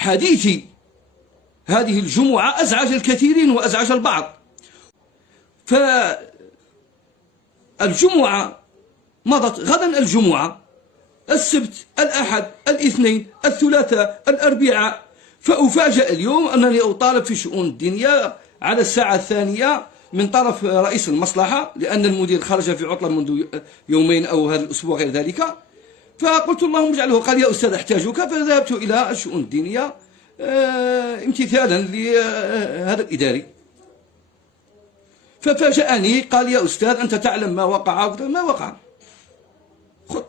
حديث هذه الجمعة أزعج الكثيرين وأزعج البعض. فالجمعة مضت، غدا الجمعة، السبت، الأحد، الاثنين، الثلاثاء، الأربعاء، فأفاجأ اليوم أنني أطالب في شؤون الدينية على الساعة 2 من طرف رئيس المصلحة، لأن المدير خرج في عطلة منذ يومين أو هذا الأسبوع غير ذلك. فقلت اللهم اجعله. قال يا أستاذ أحتاجك. فذهبت إلى الشؤون الدينية امتثالا لهذا الإداري. ففاجأني، قال يا أستاذ أنت تعلم ما وقع. قلت ما وقع؟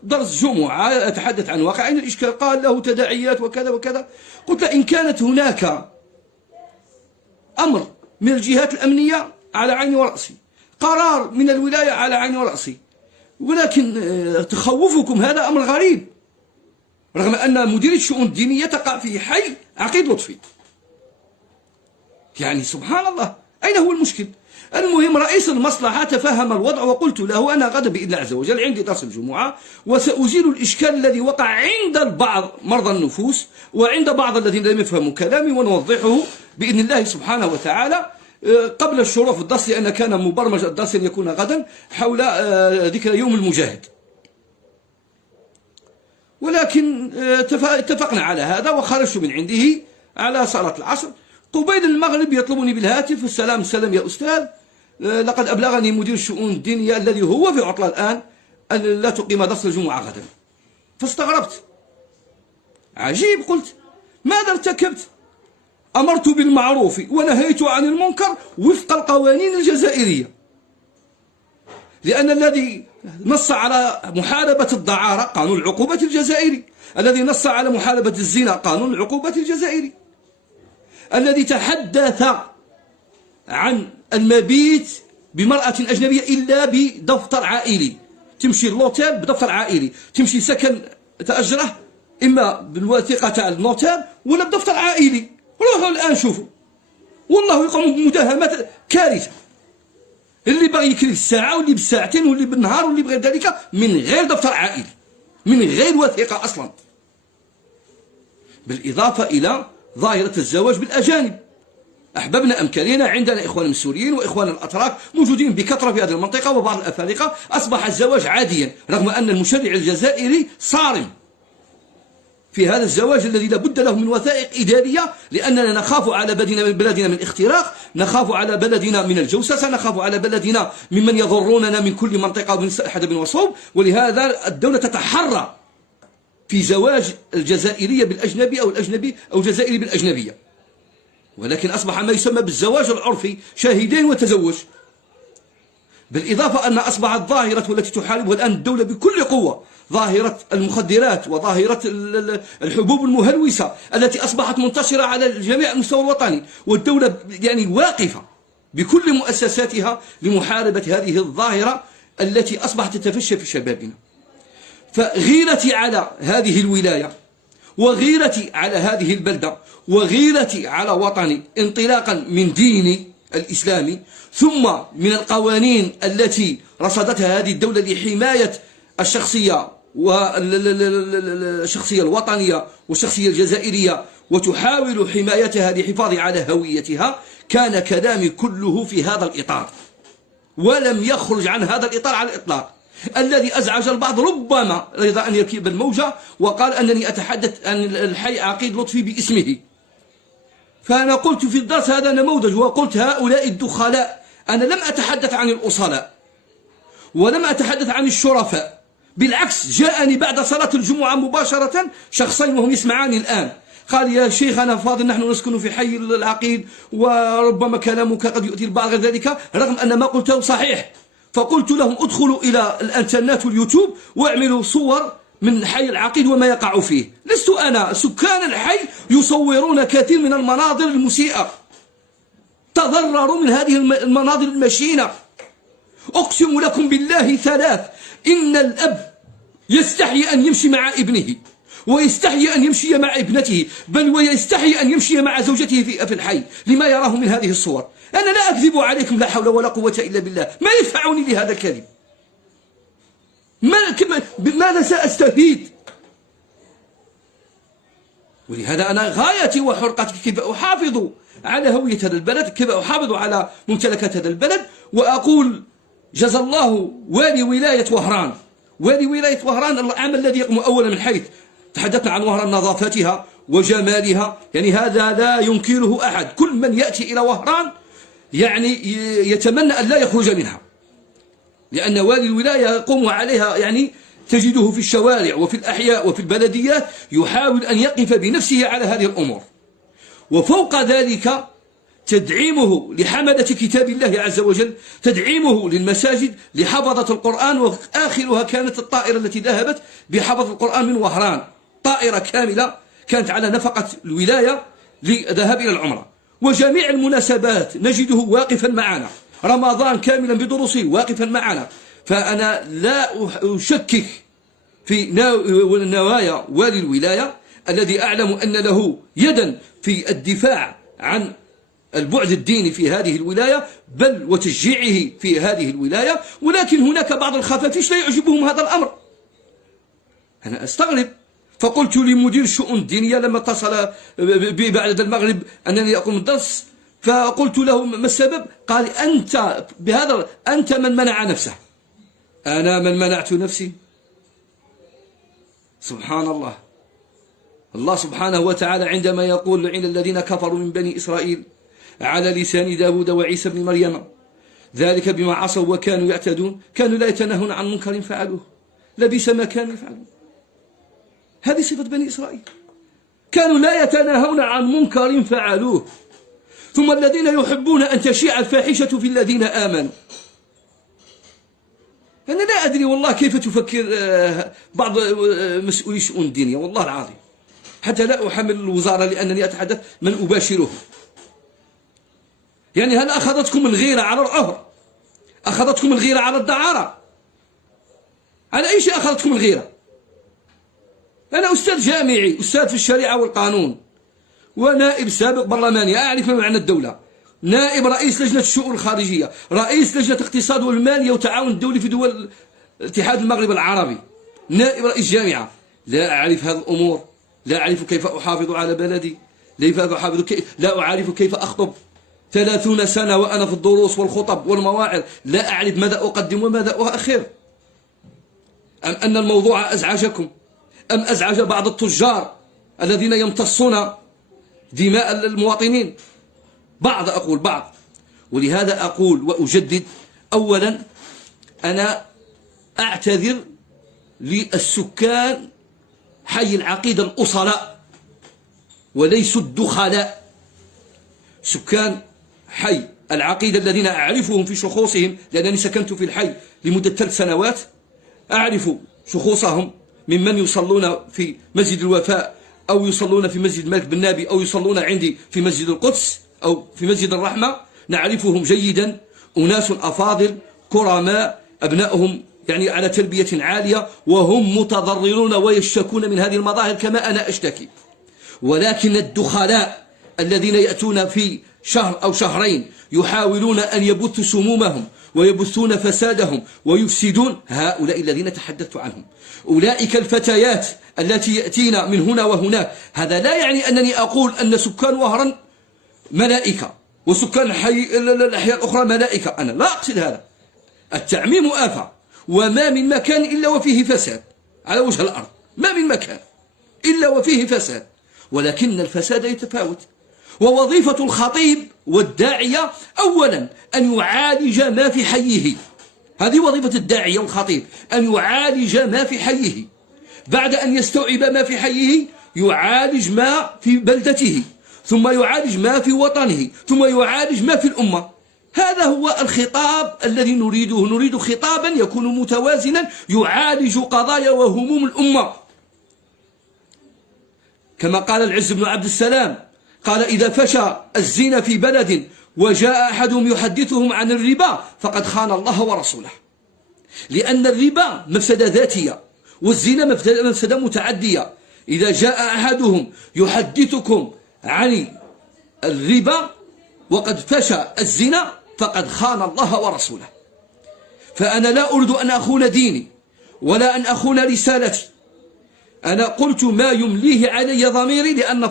درس جمعة أتحدث عن واقع. أين الإشكال؟ قال له تداعيات وكذا وكذا. قلت إن كانت هناك أمر من الجهات الأمنية على عيني ورأسي، قرار من الولاية على عيني ورأسي، ولكن تخوفكم هذا أمر غريب، رغم أن مديرية الشؤون الدينية تقع في حي عقيد لطفي. يعني سبحان الله، أين هو المشكل؟ المهم رئيس المصلحة تفهم الوضع، وقلت له أنا غدا بإذن الله عز وجل عندي درس الجمعة، وسأزيل الإشكال الذي وقع عند البعض مرضى النفوس وعند بعض الذين لم يفهموا كلامي، ونوضحه بإذن الله سبحانه وتعالى قبل الشروع في الدرس، لأن كان مبرمج الدرس أن يكون غدا حول ذكرى يوم المجاهد. ولكن اتفقنا على هذا، وخرجت من عنده على صلاة العصر. قبيل المغرب يطلبني بالهاتف: السلام السلام يا أستاذ، لقد أبلغني مدير الشؤون الدينية الذي هو في عطلة الآن أن لا تقيم درس الجمعة غدا. فاستغربت، عجيب. قلت ماذا ارتكبت؟ أمرت بالمعروف ونهيت عن المنكر وفق القوانين الجزائرية، لأن الذي نص على محاربة الدعارة قانون العقوبة الجزائري، الذي نص على محاربة الزنا قانون العقوبة الجزائري، الذي تحدث عن المبيت بمرأة أجنبية إلا بدفتر عائلي، تمشي لوتيل بدفتر عائلي، تمشي سكن تأجره إما بالوثيقة تاع النوتيل ولا بدفتر عائلي. روحوا الآن شوفوا، والله يقوم بمداهمات كارثة، اللي بغى يكري بالساعة واللي بالساعتين واللي بالنهار واللي بغير ذلك، من غير دفتر عائلي، من غير وثيقة أصلا. بالإضافة إلى ظاهرة الزواج بالأجانب، أحببنا أم كرهنا عندنا إخوان السوريين وإخوان الأتراك موجودين بكثرة في هذه المنطقة، وبعض الأفارقة أصبح الزواج عاديا، رغم أن المشرع الجزائري صارم في هذا الزواج الذي لابد له من وثائق إدارية، لأننا نخاف على بلدنا من اختراق، نخاف على بلدنا من الجوسسة، نخاف على بلدنا ممن يضروننا من كل منطقة ومن حدب وصوب. ولهذا الدولة تتحرى في زواج الجزائرية بالأجنبي أو الأجنبي أو الجزائري بالأجنبية. ولكن أصبح ما يسمى بالزواج العرفي شاهدين وتزوج. بالإضافة أن أصبحت ظاهرة والتي تحاربها الآن الدولة بكل قوة، ظاهرة المخدرات وظاهرة الحبوب المهلوسة التي أصبحت منتشرة على جميع المستوى الوطني، والدولة يعني واقفة بكل مؤسساتها لمحاربة هذه الظاهرة التي أصبحت تتفشى في شبابنا. فغيرتي على هذه الولاية، وغيرتي على هذه البلدة، وغيرتي على وطني انطلاقا من ديني الإسلامي، ثم من القوانين التي رصدتها هذه الدولة لحماية الشخصية والشخصية الوطنية والشخصية الجزائرية، وتحاول حمايتها للحفاظ على هويتها، كان كلامي كله في هذا الإطار، ولم يخرج عن هذا الإطار على الإطلاق. الذي أزعج البعض ربما رضا أن يركب الموجة وقال أنني أتحدث عن الحي عقيد لطفي باسمه. فأنا قلت في الدرس هذا نموذج، وقلت هؤلاء الدخلاء، أنا لم أتحدث عن الأصلاء ولم أتحدث عن الشرفاء، بالعكس جاءني بعد صلاة الجمعة مباشرة شخصين وهم يسمعاني الآن، قال يا شيخ أنا فاضل، نحن نسكن في حي العقيد وربما كلامك قد يؤتي البعض غير ذلك، رغم أن ما قلته صحيح. فقلت لهم ادخلوا إلى الانترنت واليوتيوب واعملوا صور من الحي العقيد وما يقع فيه. لست أنا، سكان الحي يصورون كثير من المناظر المسيئة، تضرروا من هذه المناظر المشينة. أقسم لكم بالله ثلاث: إن الأب يستحي أن يمشي مع ابنه، ويستحي أن يمشي مع ابنته، بل ويستحي أن يمشي مع زوجته في الحي لما يراه من هذه الصور. أنا لا أكذب عليكم، لا حول ولا قوة إلا بالله. ما يدفعني لهذا الكذب؟ ماذا سأستفيد؟ ولهذا أنا غايتي وحرقتي كيف أحافظ على هوية هذا البلد، كيف أحافظ على ممتلكات هذا البلد. وأقول جزا الله والي ولاية وهران، والي ولاية وهران العمل الذي يقوم أولا من حيث تحدثنا عن وهران نظافتها وجمالها، يعني هذا لا ينكره أحد. كل من يأتي إلى وهران يعني يتمنى أن لا يخرج منها، لأن والي الولاية يقوم عليها، يعني تجده في الشوارع وفي الأحياء وفي البلديات يحاول أن يقف بنفسه على هذه الأمور. وفوق ذلك تدعيمه لحملة كتاب الله عز وجل، تدعيمه للمساجد لحفظة القرآن. وآخرها كانت الطائرة التي ذهبت بحفظ القرآن من وهران، طائرة كاملة كانت على نفقة الولاية للذهاب إلى العمرة. وجميع المناسبات نجده واقفا معنا، رمضان كاملا بدروسه واقفا معنا. فأنا لا أشكك في نوايا والي الولاية الذي أعلم أن له يدا في الدفاع عن البعد الديني في هذه الولاية، بل وتشجيعه في هذه الولاية. ولكن هناك بعض الخفافيش لا يعجبهم هذا الأمر. أنا أستغرب، فقلت لمدير الشؤون الدينية لما اتصل بي بعد المغرب أنني أقوم الدرس، فقلت له ما السبب؟ قال أنت من منع نفسه. أنا من منعت نفسي؟ سبحان الله. الله سبحانه وتعالى عندما يقول لعن الذين كفروا من بني إسرائيل على لسان داود وعيسى بن مريم ذلك بما عصوا وكانوا يعتدون كانوا لا يتناهون عن منكر فعلوه لبئس ما كانوا يفعلون. هذه صفة بني إسرائيل، كانوا لا يتناهون عن منكر فعلوه. ثم الذين يحبون أن تشيع الفاحشة في الذين آمنوا. أنا لا أدري والله كيف تفكر بعض مسؤولي الشؤون الدينية، والله العظيم، حتى لا أحمل الوزارة لأنني أتحدث من أباشره. يعني هل أخذتكم الغيرة على العهر؟ أخذتكم الغيرة على الدعارة؟ على أي شيء أخذتكم الغيرة؟ أنا أستاذ جامعي، أستاذ في الشريعة والقانون، ونائب سابق برلماني، أعرف ما معنى الدولة، نائب رئيس لجنة الشؤون الخارجية، رئيس لجنة الاقتصاد والمالية والتعاون الدولي في دول اتحاد المغرب العربي، نائب رئيس جامعة. لا أعرف هذه الأمور، لا أعرف كيف أحافظ على بلدي، لا أعرف كيف أخطب. 30 سنة وأنا في الدروس والخطب والمواعظ، لا أعرف ماذا أقدم وماذا أؤخر. أم أن الموضوع أزعجكم؟ أم أزعج بعض التجار الذين يمتصون دماء المواطنين؟ أقول بعض. ولهذا أقول وأجدد، أولا أنا أعتذر للسكان حي العقيدة الأصلاء وليسوا الدخلاء. سكان حي العقيدة الذين أعرفهم في شخوصهم، لأنني سكنت في الحي لمدة 3 سنوات، أعرف شخوصهم ممن يصلون في مسجد الوفاء أو يصلون في مسجد الملك بن نابي أو يصلون عندي في مسجد القدس أو في مسجد الرحمة. نعرفهم جيدا، أناس أفاضل كرماء، أبنائهم يعني على تربية عالية، وهم متضررون ويشتكون من هذه المظاهر كما أنا أشتكي. ولكن الدخلاء الذين يأتون في شهر أو شهرين يحاولون أن يبثوا سمومهم ويبثون فسادهم ويفسدون، هؤلاء الذين تحدثت عنهم. أولئك الفتيات التي يأتين من هنا وهناك، هذا لا يعني أنني أقول أن سكان وهران ملائكة وسكان الأحياء الأخرى ملائكة، أنا لا أقصد هذا. التعميم آفة، وما من مكان إلا وفيه فساد على وجه الأرض، ما من مكان إلا وفيه فساد، ولكن الفساد يتفاوت. ووظيفة الخطيب والداعية أولا أن يعالج ما في حيه، هذه وظيفة الداعية والخطيب، أن يعالج ما في حيه. بعد أن يستوعب ما في حيه يعالج ما في بلدته، ثم يعالج ما في وطنه، ثم يعالج ما في الأمة. هذا هو الخطاب الذي نريده، نريد خطابا يكون متوازنا يعالج قضايا وهموم الأمة. كما قال العز بن عبد السلام، قال: إذا فشى الزنا في بلد وجاء أحدهم يحدثهم عن الربا فقد خان الله ورسوله. لأن الربا مفسدة ذاتية والزنا مفسدة متعدية. إذا جاء أحدهم يحدثكم عن الربا وقد فشى الزنا فقد خان الله ورسوله. فأنا لا أريد أن أخون ديني ولا أن أخون رسالتي. أنا قلت ما يمليه علي ضميري، لأن